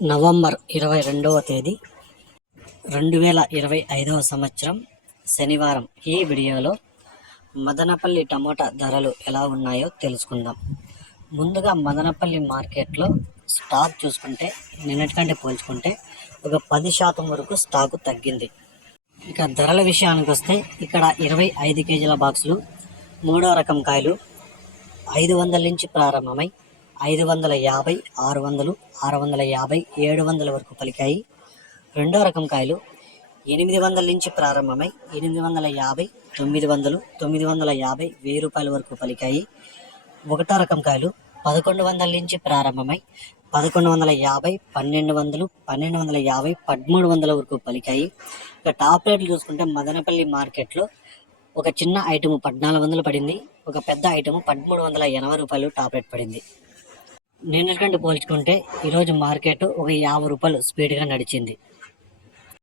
November ఇరవై రెండవ తేదీ రెండు వేల ఇరవై ఐదవ సంవత్సరం శనివారం. ఈ వీడియోలో మదనపల్లి టమోటా ధరలు ఎలా ఉన్నాయో తెలుసుకుందాం. ముందుగా మదనపల్లి మార్కెట్లో స్టాక్ చూసుకుంటే నిన్నటికంటే పోల్చుకుంటే ఒక పది శాతం వరకు స్టాకు తగ్గింది. ఇక ధరల విషయానికి వస్తే ఇక్కడ ఇరవై ఐదు కేజీల బాక్సులు మూడో రకం కాయలు ఐదు వందల నుంచి ప్రారంభమై ఐదు వందల యాభై ఆరు వందలు ఆరు వందల యాభై ఏడు వందల వరకు పలికాయి. రెండో రకం కాయలు ఎనిమిది వందల నుంచి ప్రారంభమై ఎనిమిది వందల యాభై తొమ్మిది వందలు తొమ్మిది వందల యాభై వెయ్యి రూపాయల వరకు పలికాయి. ఒకటో రకం కాయలు పదకొండు వందల నుంచి ప్రారంభమై పదకొండు వందల యాభై పన్నెండు వందలు పన్నెండు వందల యాభై పదమూడు వందల వరకు పలికాయి. ఇక టాప్ రేట్లు చూసుకుంటే మదనపల్లి మార్కెట్లో ఒక చిన్న ఐటమ్ పద్నాలుగు వందలు పడింది. ఒక పెద్ద ఐటెము పదమూడు వందల ఎనభై రూపాయలు టాప్ రేట్ పడింది. నిన్నటికంటే పోల్చుకుంటే ఈరోజు మార్కెట్ ఒక యాభై రూపాయలు స్పీడ్గా నడిచింది.